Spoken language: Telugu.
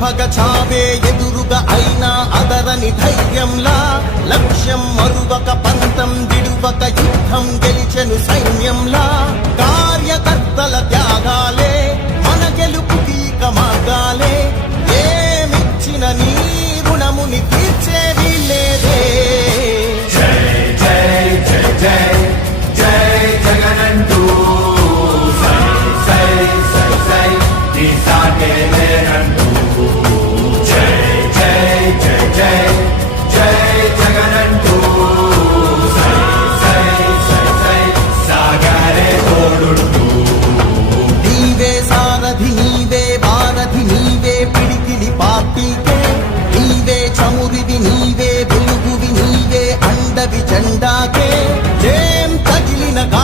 భగ చావే ఎదురుగా అయినా అదరని ధైర్యంలా లక్ష్యం మరువక పంతం విడువక యుద్ధం గెలిచెను సైన్యంలా కార్యకర్తల